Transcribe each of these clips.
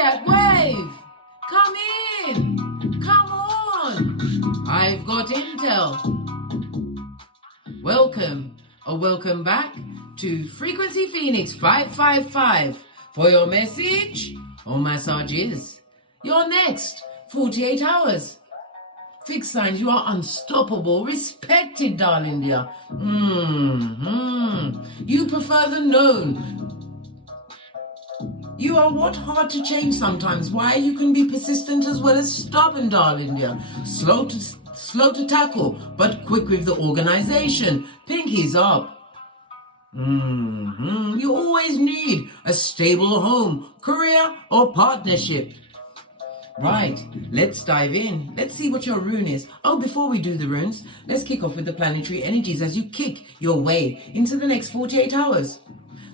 Cat, wave! Come in! Come on! I've got intel. Welcome back to Frequency Phoenix 555 for your message or massages. Your next 48 hours. Fixed signs, you are unstoppable, respected, darling dear. You prefer the known. You are what? Hard to change sometimes. Why? You can be persistent as well as stubborn, darling dear. Slow to tackle, but quick with the organization. Pinkies up. You always need a stable home, career, or partnership. Right, let's dive in. Let's see what your rune is. Oh, before we do the runes, let's kick off with the planetary energies as you kick your way into the next 48 hours.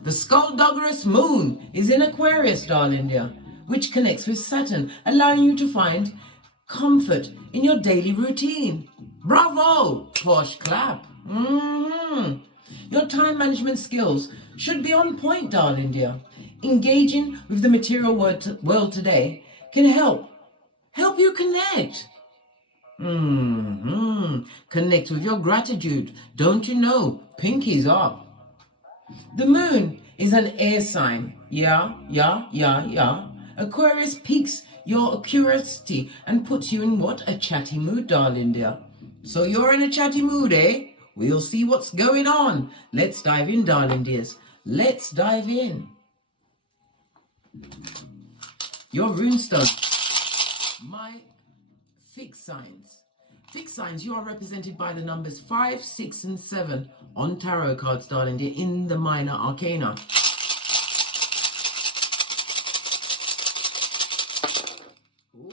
The Skullduggerous moon is in Aquarius, darling dear, which connects with Saturn, allowing you to find comfort in your daily routine. Bravo! Posh clap. Your time management skills should be on point, darling dear. Engaging with the material world today can help you connect. Connect with your gratitude. Don't you know? Pinkies up. The moon is an air sign. Yeah. Aquarius piques your curiosity and puts you in what? A chatty mood, darling dear. So you're in a chatty mood, eh? We'll see what's going on. Let's dive in, darling dears. Let's dive in. Your runestone. My fixed signs. Fixed signs, you are represented by the numbers 5, 6, and 7 on tarot cards, darling dear, in the minor arcana. Ooh.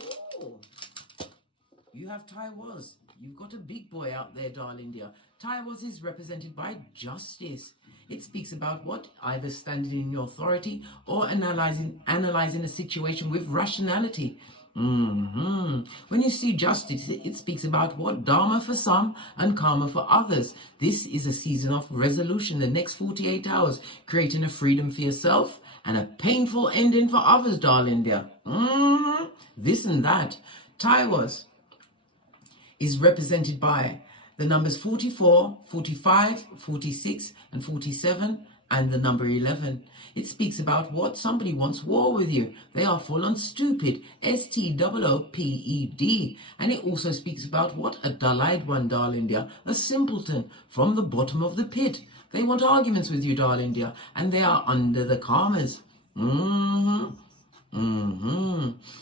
You have Taurus. You've got a big boy out there, darling dear. Taurus is represented by justice. It speaks about what? Either standing in your authority or analyzing a situation with rationality. When you see justice, it speaks about what? Dharma for some and karma for others. This is a season of resolution, the next 48 hours, creating a freedom for yourself and a painful ending for others, darling dear. This and that. Taurus is represented by the numbers 44, 45, 46, and 47, and the number 11. It speaks about what? Somebody wants war with you. They are full on stupid. STOOPED. And it also speaks about what? A dull-eyed one, darling dear. A simpleton from the bottom of the pit. They want arguments with you, darling dear. And they are under the karmas.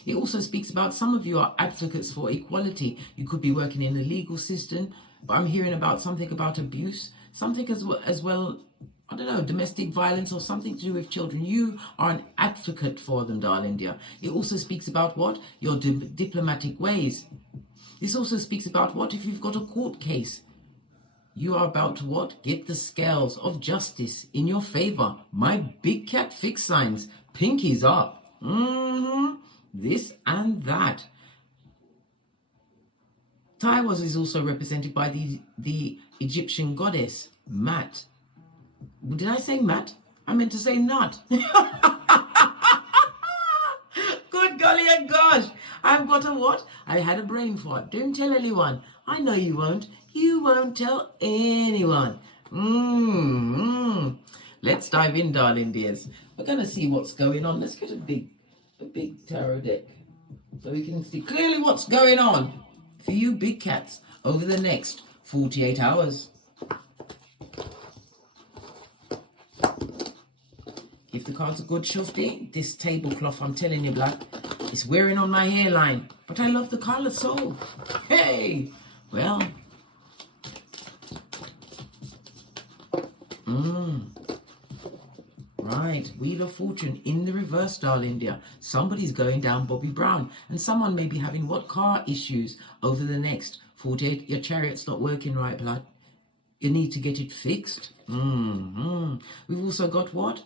It also speaks about some of you are advocates for equality. You could be working in the legal system, but I'm hearing about something about abuse, something as well, I don't know, domestic violence or something to do with children. You are an advocate for them, darling dear. It also speaks about what? Your diplomatic ways. This also speaks about what? If you've got a court case, you are about to what? Get the scales of justice in your favor. My big cat fixed signs. Pinkies up. This and that. Taurus is also represented by the Egyptian goddess, Mat. Did I say Mat? I meant to say Nut. Good golly and gosh. I've got a what? I had a brain fart. Don't tell anyone. I know you won't. You won't tell anyone. Let's dive in, darling dears. We're going to see what's going on. Let's get a big tarot deck so we can see clearly what's going on for you big cats over the next 48 hours. If the cards are good, Shufti, this tablecloth, I'm telling you, blood, is wearing on my hairline. But I love the colour so. Hey! Well. Right, Wheel of Fortune in the reverse, darling dear. Somebody's going down Bobby Brown, and someone may be having what? Car issues over the next 48. Your chariot's not working right, blood. You need to get it fixed. We've also got what?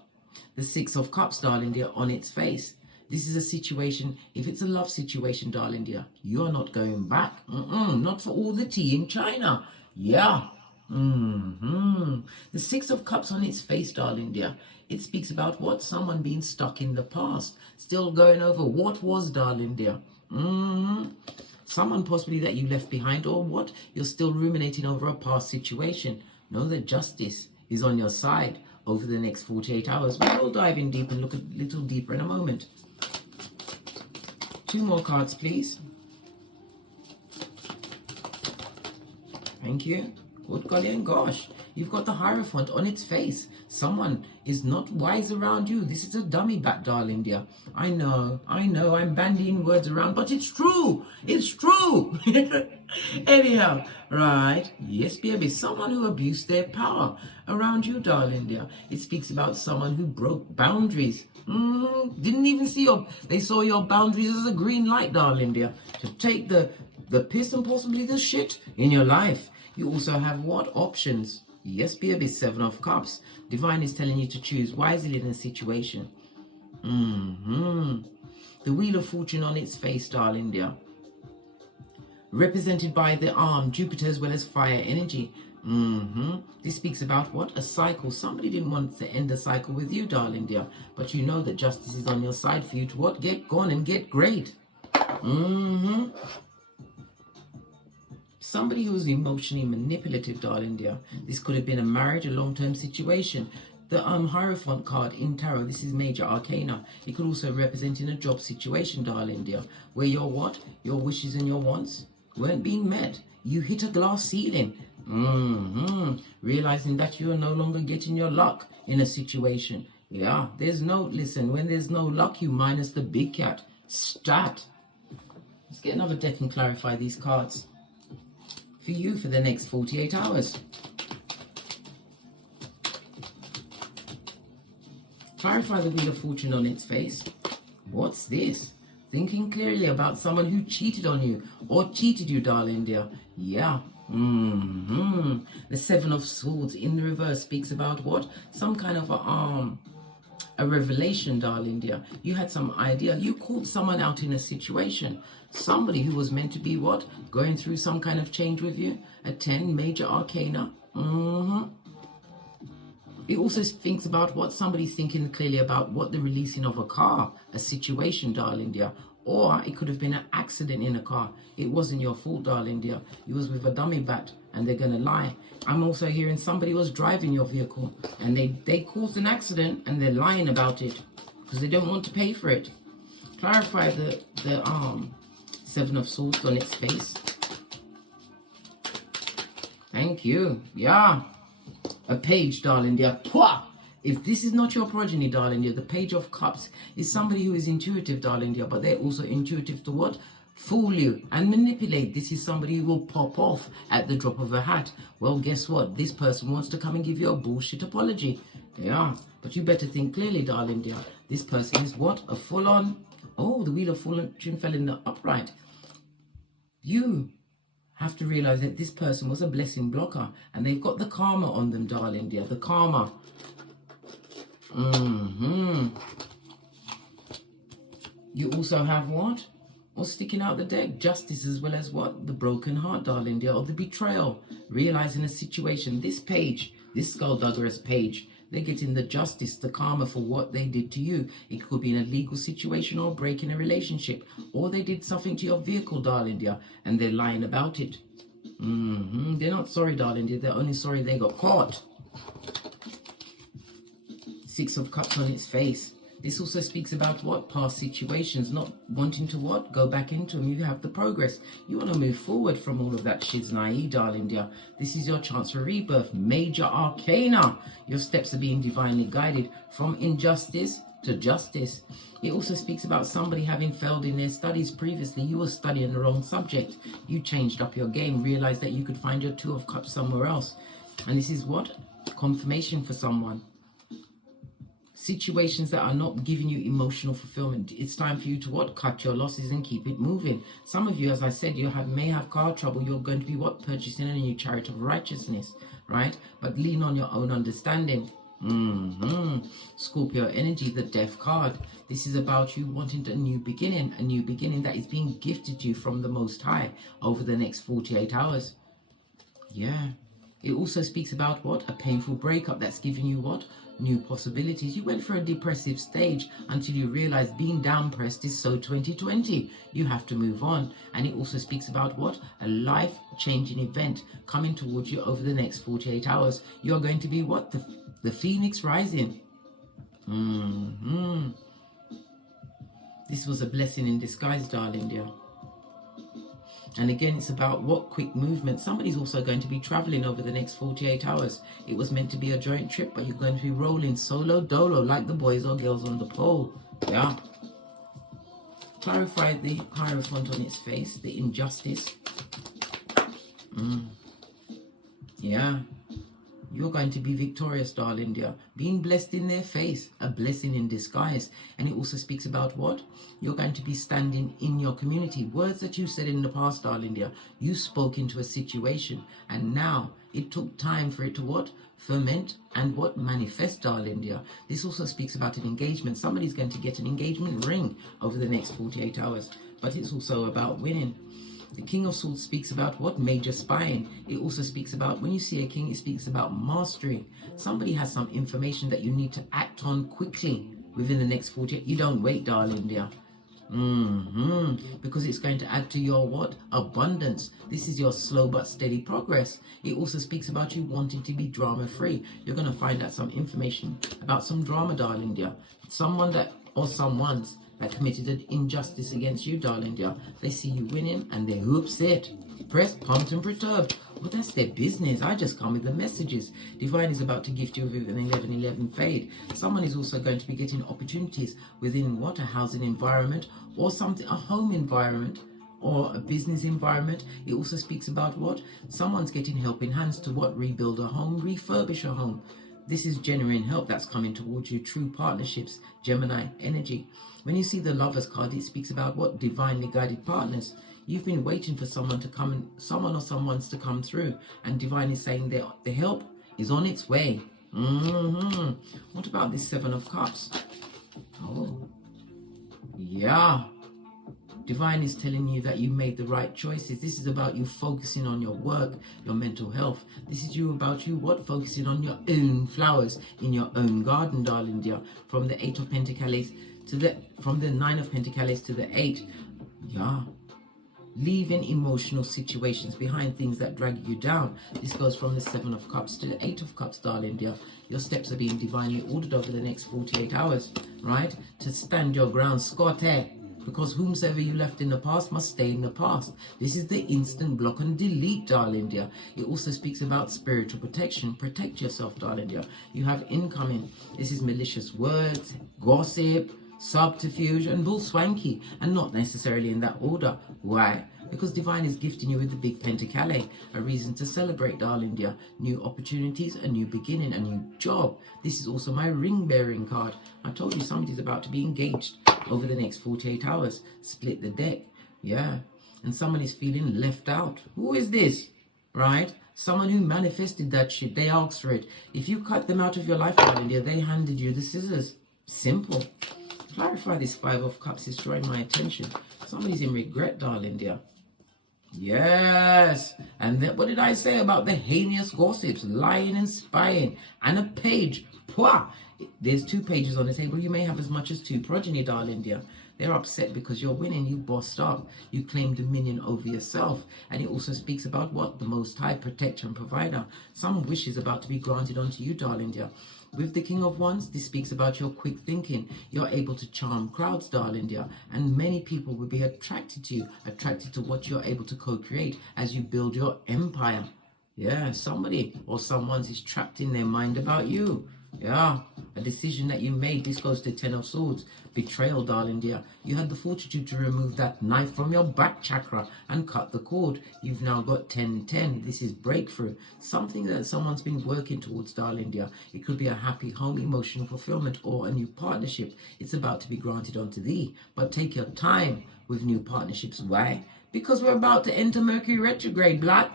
The Six of Cups, darling dear, on its face. This is a situation, if it's a love situation, darling dear, you're not going back. Not for all the tea in China. Yeah. The Six of Cups on its face, darling dear. It speaks about what? Someone being stuck in the past. Still going over what was, darling dear. Someone possibly that you left behind, or what? You're still ruminating over a past situation. Know that justice is on your side over the next 48 hours. We will dive in deep and look a little deeper in a moment. 2 more cards, please. Thank you. Good golly and gosh. You've got the Hierophant on its face. Someone is not wise around you. This is a dummy bat, darling dear. I know, I'm bandying words around, but it's true. It's true. Anyhow, right. Yes, baby. Someone who abused their power around you, darling dear. It speaks about someone who broke boundaries. Didn't even see they saw your boundaries as a green light, darling dear, to take the piss and possibly the shit in your life. You also have what? Options. Yes, baby, 7 of Cups. Divine is telling you to choose wisely in a situation. The Wheel of Fortune on its face, darling dear. Represented by the arm, Jupiter as well as fire energy. This speaks about what? A cycle. Somebody didn't want to end the cycle with you, darling dear. But you know that justice is on your side for you to what? Get gone and get great. Somebody who's emotionally manipulative, darling dear. This could have been a marriage, a long-term situation. The Hierophant card in Tarot, this is major arcana. It could also represent in a job situation, darling dear, where your what? Your wishes and your wants weren't being met. You hit a glass ceiling. Realizing that you are no longer getting your luck in a situation. Yeah, listen, when there's no luck, you minus the big cat. Stat. Let's get another deck and clarify these cards for you for the next 48 hours. Clarify the Wheel of Fortune on its face. What's this? Thinking clearly about someone who cheated on you or cheated you, darling dear. Yeah. The 7 of Swords in the reverse speaks about what? Some kind of a revelation, darling dear. You had some idea. You called someone out in a situation. Somebody who was meant to be what? Going through some kind of change with you. A 10, major arcana. It also thinks about what? Somebody thinking clearly about what? The releasing of a car, a situation, darling dear. Or it could have been an accident in a car. It wasn't your fault, darling dear. You was with a dummy bat and they're going to lie. I'm also hearing somebody was driving your vehicle and they caused an accident and they're lying about it because they don't want to pay for it. Clarify the 7 of Swords on its face. Thank you. Yeah. A page, darling dear. Pwah! If this is not your progeny, darling dear, the Page of Cups is somebody who is intuitive, darling dear, but they're also intuitive to what? Fool you and manipulate. This is somebody who will pop off at the drop of a hat. Well, guess what? This person wants to come and give you a bullshit apology. Yeah, but you better think clearly, darling dear. This person is what? A full-on... Oh, the Wheel of Fortune fell in the upright. You have to realize that this person was a blessing blocker and they've got the karma on them, darling dear. The karma. You also have what? Or sticking out the deck, justice as well as what? The broken heart, darling dear, or the betrayal. Realizing a situation. This page, this skullduggerous page, they're getting the justice, the karma for what they did to you. It could be in a legal situation or breaking a relationship. Or they did something to your vehicle, darling dear, and they're lying about it. They're not sorry, darling dear. They're only sorry they got caught. 6 of Cups on its face. This also speaks about what? Past situations, not wanting to what? Go back into them. You have the progress. You want to move forward from all of that shiznai, darling dear. This is your chance for rebirth. Major arcana. Your steps are being divinely guided from injustice to justice. It also speaks about somebody having failed in their studies previously. You were studying the wrong subject. You changed up your game, realized that you could find your 2 of Cups somewhere else. And this is what? Confirmation for someone. Situations that are not giving you emotional fulfillment. It's time for you to what? Cut your losses and keep it moving. Some of you, as I said, may have car trouble. You're going to be what? Purchasing a new chariot of righteousness, right? But lean on your own understanding. Scorpio energy, the Death card. This is about you wanting a new beginning that is being gifted to you from the Most High over the next 48 hours. Yeah. It also speaks about what? A painful breakup that's giving you what? New possibilities. You went through a depressive stage until you realized being down pressed is so 2020. You have to move on. And it also speaks about what? A life-changing event coming towards you over the next 48 hours. You're going to be what? The phoenix rising. This was a blessing in disguise, darling dear. And again, it's about what quick movement. Somebody's also going to be traveling over the next 48 hours. It was meant to be a joint trip, but you're going to be rolling solo dolo like the boys or girls on the pole. Yeah. Clarify the Hierophant on its face, the injustice. Yeah. You're going to be victorious, darling dear. Being blessed in their face, a blessing in disguise. And it also speaks about what? You're going to be standing in your community. Words that you said in the past, darling dear. You spoke into a situation. And now it took time for it to what? Ferment and what? Manifest, darling dear. This also speaks about an engagement. Somebody's going to get an engagement ring over the next 48 hours. But it's also about winning. The King of Swords speaks about what? Major spying. It also speaks about, when you see a king, it speaks about mastery. Somebody has some information that you need to act on quickly within the next 48. You don't wait, darling dear. Because it's going to add to your what? Abundance. This is your slow but steady progress. It also speaks about you wanting to be drama free. You're going to find out some information about some drama, darling dear. Someone that, or someone's that committed an injustice against you, darling dear. They see you winning and they're upset, depressed, pumped and perturbed. Well, that's their business. I just come with the messages. Divine is about to gift you with an 1111 fade. Someone is also going to be getting opportunities within what? A housing environment or something, a home environment or a business environment. It also speaks about what? Someone's getting helping hands to what? Rebuild a home, refurbish a home. This is genuine help that's coming towards you. True partnerships, Gemini energy. When you see the Lovers card, it speaks about what? Divinely guided partners. You've been waiting for someone to come, someone or someone's to come through, and Divine is saying that the help is on its way. What about this Seven of Cups? Oh, yeah. Divine is telling you that you made the right choices. This is about you focusing on your work, your mental health. This is about you what? Focusing on your own flowers in your own garden, darling dear. From the Eight of Pentacles to from the Nine of Pentacles to the Eight. Yeah. Leaving emotional situations behind, things that drag you down. This goes from the Seven of Cups to the Eight of Cups, darling dear. Your steps are being divinely ordered over the next 48 hours, right? To stand your ground, Scotty. Because whomsoever you left in the past must stay in the past. This is the instant block and delete, darling dear. It also speaks about spiritual protection. Protect yourself, darling dear. You have incoming. This is malicious words, gossip, subterfuge, and bull swanky. And not necessarily in that order. Why? Because Divine is gifting you with the Big Pentacale, a reason to celebrate, darling dear. New opportunities, a new beginning, a new job. This is also my ring-bearing card. I told you somebody's about to be engaged over the next 48 hours. Split the deck. Yeah. And someone is feeling left out. Who is this? Right? Someone who manifested that shit. They asked for it. If you cut them out of your life, darling dear, they handed you the scissors. Simple. Clarify this Five of Cups is drawing my attention. Somebody's in regret, darling dear. Yes. And then what did I say about the heinous gossips, lying and spying, and a page? Pwah! There's 2 pages on the table. You may have as much as 2 progeny, darling dear. They're upset because you're winning. You bossed up. You claim dominion over yourself. And it also speaks about what? The Most High, protector and provider. Some wish is about to be granted unto you, darling dear. With the King of Wands, this speaks about your quick thinking. You're able to charm crowds, darling dear. And many people will be attracted to you, attracted to what you're able to co-create as you build your empire. Yeah, somebody or someone's is trapped in their mind about you. Yeah, a decision that you made. This goes to 10 of Swords. Betrayal, darling dear. You had the fortitude to remove that knife from your back chakra and cut the cord. You've now got 10-10. This is breakthrough. Something that someone's been working towards, darling dear. It could be a happy home, emotional fulfillment, or a new partnership. It's about to be granted unto thee. But take your time with new partnerships. Why? Because we're about to enter Mercury retrograde, blood.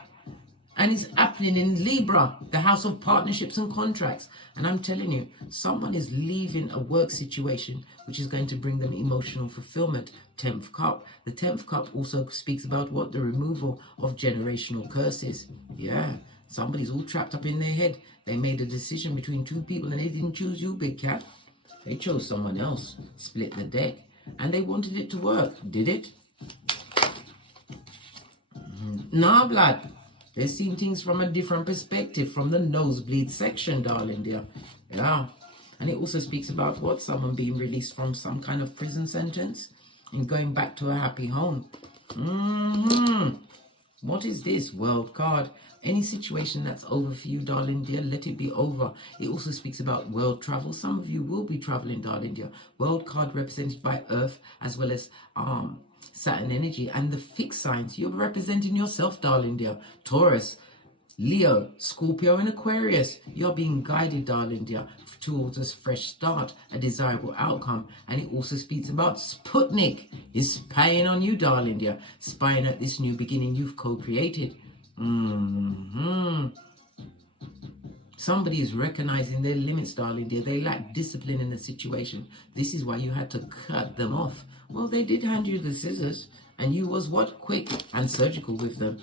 And it's happening in Libra, the house of partnerships and contracts. And I'm telling you, someone is leaving a work situation which is going to bring them emotional fulfillment. 10th cup. The 10th cup also speaks about what? The removal of generational curses. Yeah. Somebody's all trapped up in their head. They made a decision between two people and they didn't choose you, big cat. They chose someone else. Split the deck. And they wanted it to work. Did it? Nah, blood. They're seeing things from a different perspective, from the nosebleed section, darling dear. Yeah. And it also speaks about what? Someone being released from some kind of prison sentence and going back to a happy home. What is this? World card. Any situation that's over for you, darling dear, let it be over. It also speaks about world travel. Some of you will be traveling, darling dear. World card represented by Earth as well as Saturn energy. And the fixed signs, you're representing yourself, darling dear. Taurus, Leo, Scorpio and Aquarius. You're being guided, darling dear, towards a fresh start, a desirable outcome. And it also speaks about Sputnik is spying on you, darling dear, spying at this new beginning you've co-created. Somebody is recognizing their limits, darling dear. They lack discipline in the situation. This is why you had to cut them off. Well, they did hand you the scissors, and you was what? Quick and surgical with them.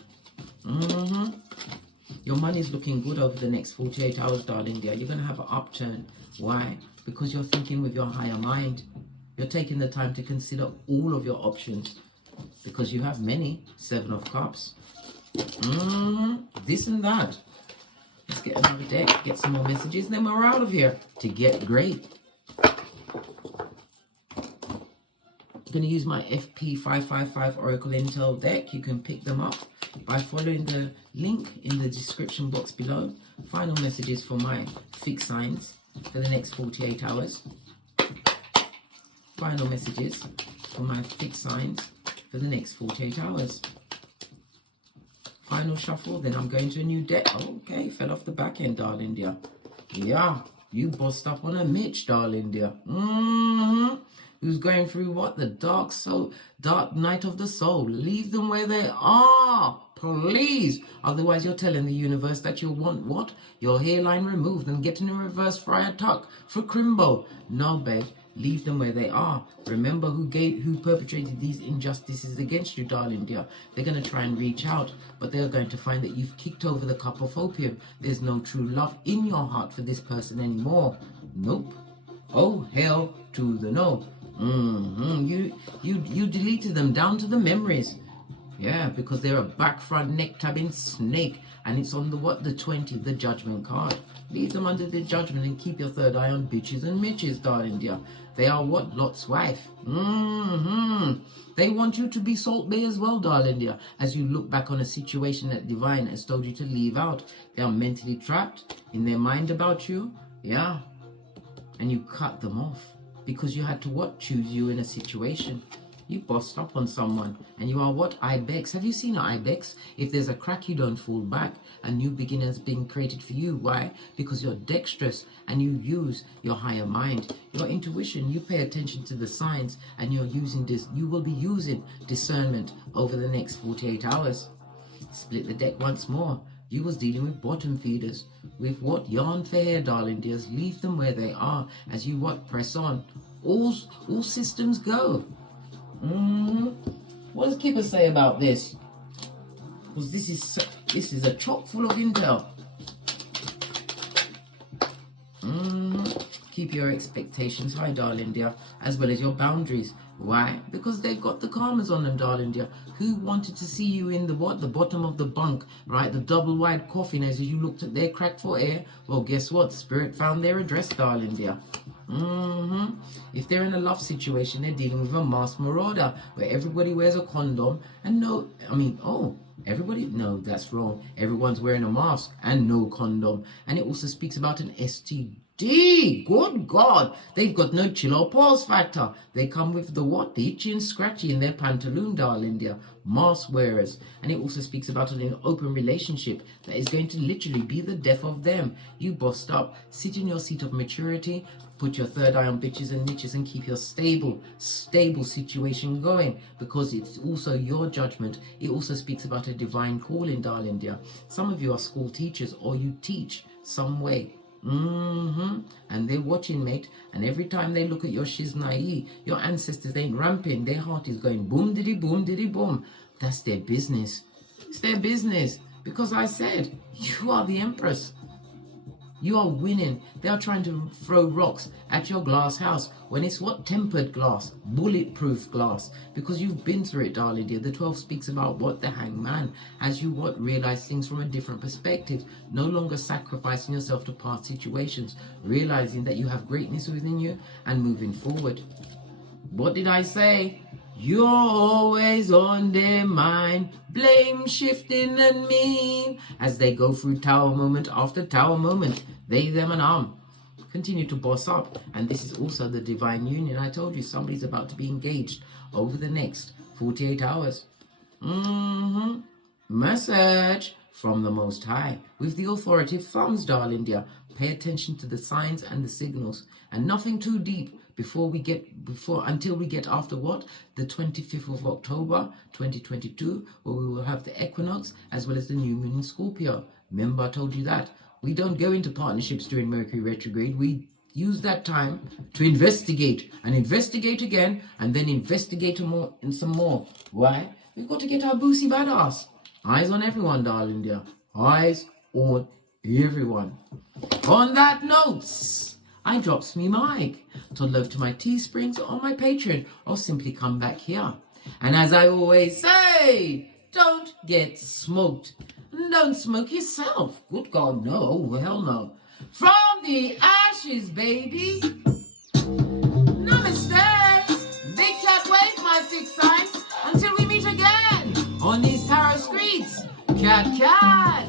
Your money's looking good over the next 48 hours, darling dear. You're going to have an upturn. Why? Because you're thinking with your higher mind. You're taking the time to consider all of your options. Because you have many. 7 of Cups. This and that. Let's get another deck. Get some more messages. And then we're out of here. To get great. I'm going to use my FP555 Oracle Intel deck. You can pick them up by following the link in the description box below. Final messages for my fixed signs for the next 48 hours. Final messages for my fixed signs for the next 48 hours. Final shuffle, then I'm going to a new deck. Okay, fell off the back end, darling dear. Yeah, you bossed up on a Mitch, darling dear. Who's going through what? The dark night of the soul. Leave them where they are, please. Otherwise, you're telling the universe that you want what? Your hairline removed and getting a reverse friar tuck for Crimbo. No, babe. Leave them where they are. Remember who perpetrated these injustices against you, darling dear. They're going to try and reach out, but they're going to find that you've kicked over the cup of opium. There's no true love in your heart for this person anymore. Nope. Oh, hell to the no. You deleted them down to the memories. Yeah, because they're a back front neck tabbing snake, and it's on the what? The 20, the judgment card. Leave them under the judgment and keep your third eye on bitches and mitches, darling dear. They are what? Lot's wife. They want you to be Salt Bay as well, darling dear. As you look back on a situation that Divine has told you to leave out. They are mentally trapped in their mind about you. Yeah. And you cut them off. Because you had to what? Choose you in a situation. You bossed up on someone. And you are what? Ibex. Have you seen an Ibex? If there's a crack, you don't fall back. A new beginning is being created for you. Why? Because you're dexterous and you use your higher mind. Your intuition. You pay attention to the signs and you're using this. You will be using discernment over the next 48 hours. Split the deck once more. You was dealing with bottom feeders. With what? Yarn for hair, darling dears. Leave them where they are. As you what? Press on. All systems go. What does Kipper say about this? Because this is a chock full of intel. Keep your expectations high, darling dear, as well as your boundaries. Why? Because they've got the karmas on them, darling dear. Who wanted to see you in the what? The bottom of the bunk, right? The double wide coffin as you looked at their crack for air. Well, guess what? Spirit found their address, darling dear. If they're in a love situation, they're dealing with a mass marauder where everybody wears a condom and everybody, no, that's wrong. Everyone's wearing a mask and no condom. And it also speaks about an STD. Good God. They've got no chill or pause factor. They come with the what? The itchy and scratchy in their pantaloon, darling dear. Mask wearers. And it also speaks about an open relationship that is going to literally be the death of them. You bossed up. Sit in your seat of maturity. Put your third eye on bitches and niches and keep your stable situation going, because it's also your judgment. It also speaks about a divine calling, darling dear. Some of you are school teachers or you teach some way. And they're watching, mate, and every time they look at your shiznai, your ancestors ain't ramping. Their heart is going boom diddy boom diddy boom. That's their business. It's their business. Because I said, you are the Empress. You are winning. They are trying to throw rocks at your glass house when it's what? Tempered glass, bulletproof glass. Because you've been through it, darling dear. The 12 speaks about what? The Hangman. As you what? Realize things from a different perspective. No longer sacrificing yourself to past situations. Realizing that you have greatness within you and moving forward. What did I say? You're always on their mind, blame shifting and mean. As they go through tower moment after tower moment, they, them and continue to boss up. And this is also the divine union. I told you somebody's about to be engaged over the next 48 hours. Message from the Most High with the authoritative thumbs, darling dear. Pay attention to the signs and the signals, and nothing too deep until we get after what? The 25th of October 2022, where we will have the equinox as well as the new moon in Scorpio. Remember, I told you that we don't go into partnerships during Mercury retrograde. We use that time to investigate and investigate again, and then investigate more and some more. Why? We've got to get our boosie badass. Eyes on everyone, darling dear. Eyes on everyone. On that note, I drops me mic. Toddle over to my Teesprings or my Patreon, or simply come back here. And as I always say, don't get smoked. And don't smoke yourself. Good God, no. Hell no. From the ashes, baby. Namaste. Big cat wave, my fixed signs. Until we meet again on these tarot streets. Cat, cat.